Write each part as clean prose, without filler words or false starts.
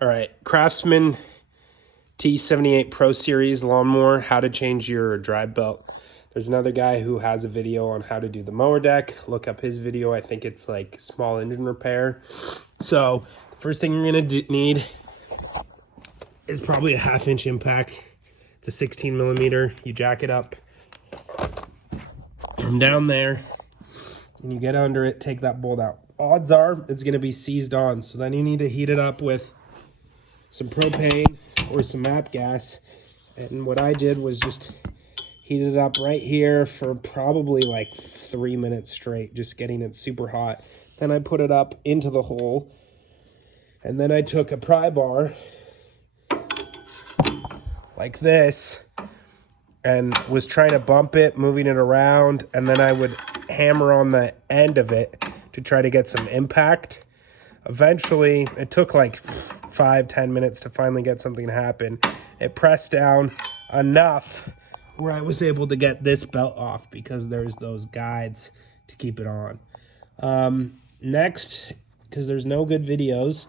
All right, Craftsman T78 Pro Series lawnmower, how to change your drive belt. There's another guy who has a video on how to do the mower deck. Look up his video. I think it's like small engine repair. So the first thing you're gonna need is probably a 1/2 inch impact. It's a 16 millimeter. You jack it up from down there and you get under it, take that bolt out. Odds are it's gonna be seized on. So then you need to heat it up with some propane or some MAP gas. And what I did was just heat it up right here for probably like 3 minutes straight, just getting it super hot. Then I put it up into the hole, and then I took a pry bar like this and was trying to bump it, moving it around, and then I would hammer on the end of it to try to get some impact. Eventually, it took like 5-10 minutes to finally get something to happen. It pressed down enough where I was able to get this belt off because there's those guides to keep it on. Next, because there's no good videos,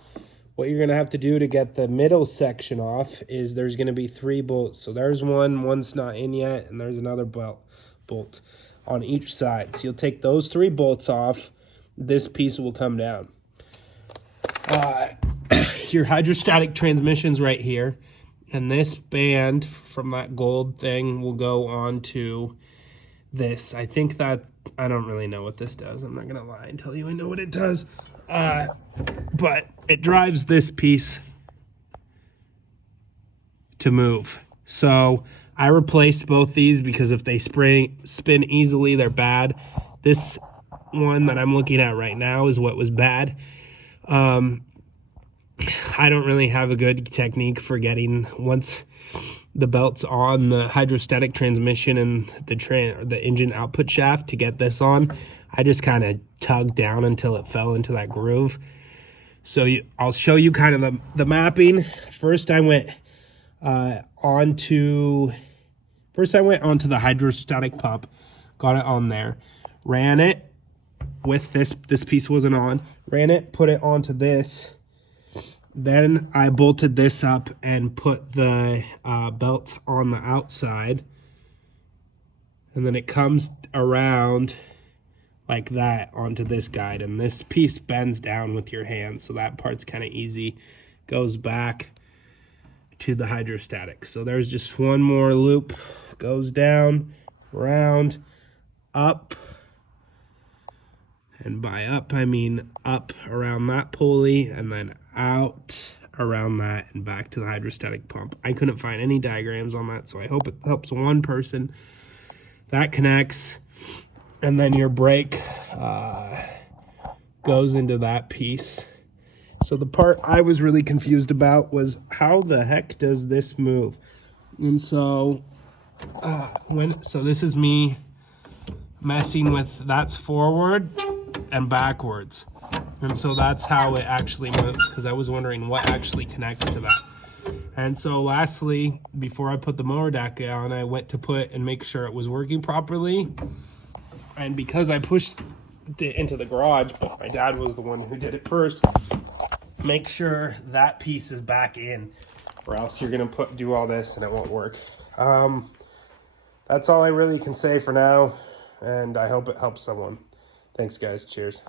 what you're gonna have to do to get the middle section off is there's gonna be 3 bolts. So there's one's not in yet, and there's another bolt on each side. So you'll take those 3 bolts off, this piece will come down. Your hydrostatic transmission's right here, and this band from that gold thing will go on to this. I think that, I don't really know what this does. I'm not gonna lie and tell you I know what it does. But it drives this piece to move. So I replaced both these because if they spin easily, they're bad. This one that I'm looking at right now is what was bad. I don't really have a good technique for getting, once the belt's on the hydrostatic transmission and the engine output shaft, to get this on. I just kind of tugged down until it fell into that groove. So I'll show you kind of the mapping. First I went onto the hydrostatic pump, got it on there, ran it with this piece wasn't on, ran it, put it onto this. Then I bolted this up and put the belt on the outside. And then it comes around like that onto this guide. And this piece bends down with your hand, so that part's kind of easy. Goes back to the hydrostatic. So there's just one more loop. Goes down, around, up. And by up, I mean up around that pulley and then out around that and back to the hydrostatic pump. I couldn't find any diagrams on that, so I hope it helps one person. That connects, and then your brake goes into that piece. So the part I was really confused about was how the heck does this move? And so, so this is me messing with, that's forward and backwards, and so that's how it actually moves, because I was wondering what actually connects to that. And so lastly, before I put the mower deck on, I went to put and make sure it was working properly, and because I pushed it into the garage, but my dad was the one who did it first, make sure that piece is back in, or else you're gonna do all this and it won't work. That's all I really can say for now, and I hope it helps someone. Thanks, guys. Cheers.